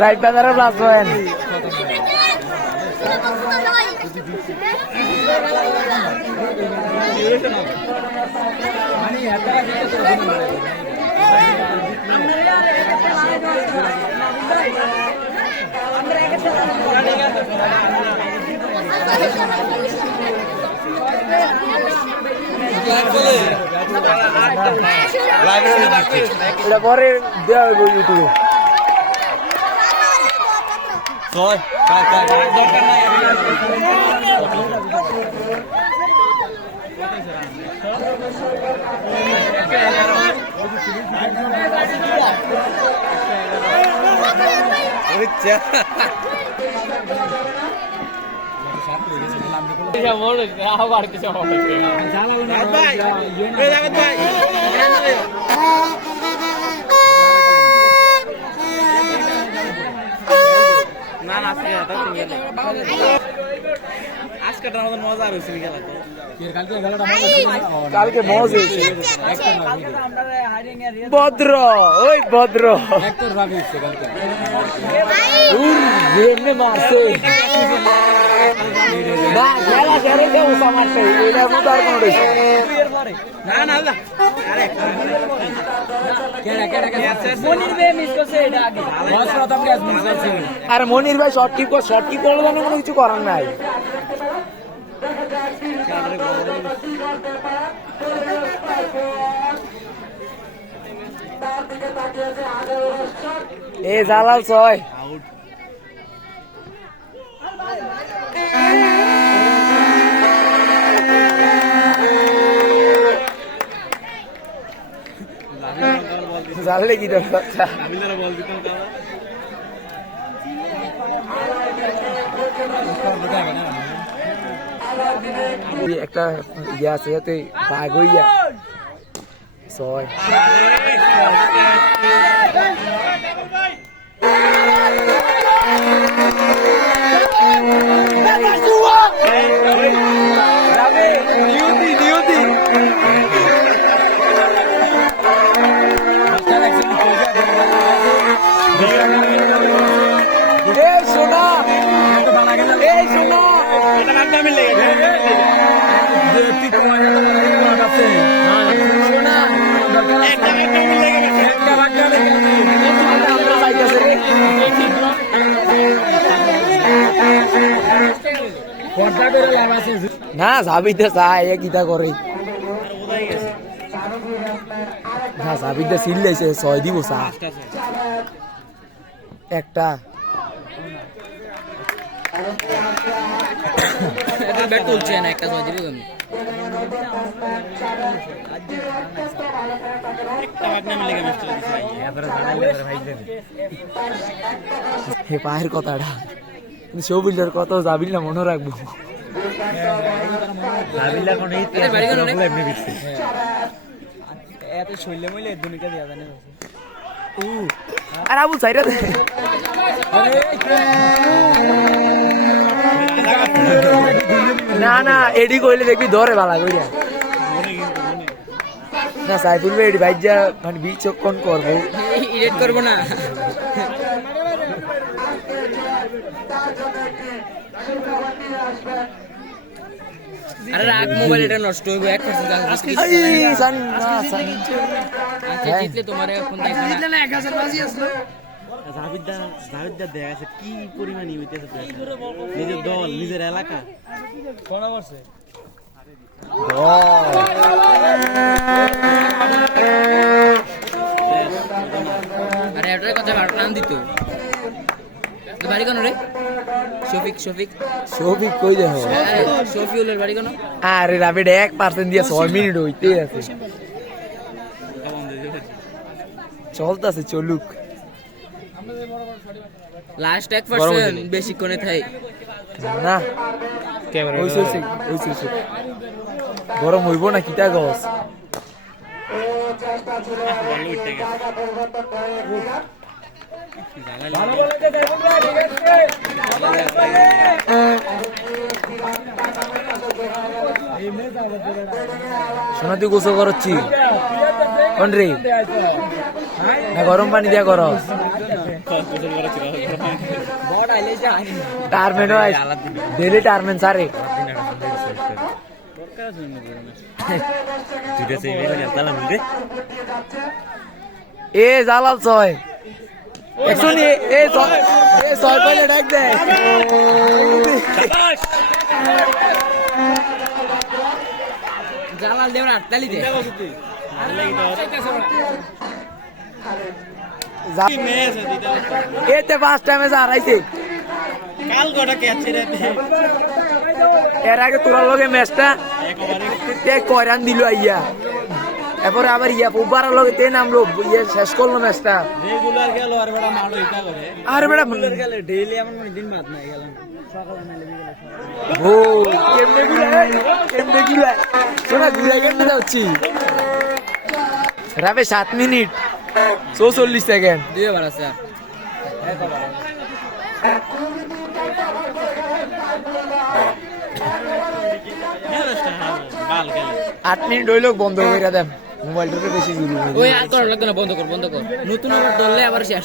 right বাজারে plus point এটা পরে দেওয়া হইব ইউটিউবে কালকে মজা ভদ্র ওই ভদ্র মারছে আর মনির ভাই শর্ট কিপ করলো না কোনো কিছু করার নাই এ জালাল ছয় জানলে কি দরকার একটা ইয়ে আছে যাতে বাঘ হইয়া ছয় না সাবিতে চাই গীতা করে না সাবিতে সিললেছে ছয় দিব চা একটা ব্যাট তুলছে না একটা ছয় দিব হে পায়ের কথাটা সৌবিল্লার কত যাবিল না মনে রাখবো আর আবুল সাইরা না না এডি কইলে দেখবি ধরে বালা কইরা না সাইফুল ভাই এডি ভাইজা মানে বিচক্ষণ করব ইরেট করব না আরে রাখ মোবাইল এটা নষ্ট হইব 1% জান না সান আচ্ছা জিতলে তোমারে ফোন দেখ না জিতলে না 1000 বাজি আসলো জাভিদদা দেখা আছে কি পরিমাণ হইতেছে নিজের দল নিজের এলাকা কোন করছে আরে এটার কথা বারণ দিত বাড়ি কোন রে শফিক কই দেখো শফিউলের বাড়ি কোন আরে রাবিড 1% দিয়ে 6 মিনিট হইতে আছে চলতেছে চলুক লাস্ট 1% বেশি কোনে থাই না ক্যামেরা ওইছে গরম হইব না কিটা গস শোনা তুই গোসল করছি কোন রে না গরম পানি দিয়া করো টারমেন ডেলি টারমেন সারে এ জালাল ছয় একশন এ ছয় কইলে ডাক দে জালাল দেওয়ার আটতালি দে এতে ফার্স্ট টাইমে হারাইছে এর আগে তোরা লগে ম্যাচটা কয়রান দিল আইয়া এরপরে আবার ইয়া উবার লগে তে নামলো ইয়ে শেষ করলো ম্যাচটা রেগুলার গেল আর বেটা মারো এটা করে আরে বেটা গেল ডেইলি এমন দিন বাদ নাই গেল সকালে নাইলে বিকালে ও কেমনে গিলা শোনা গিলা কেমনে যাচ্ছি রাবে 7 মিনিট 44 সেকেন্ড দুই বার আছে বাল গেল 8 মিনিট হইলো বন্ধ করে দেন মোবাইলটা বেশি জরুরি ওই আর করা লাগবে না বন্ধ কর নতুন আবার ধরলে আবার শেষ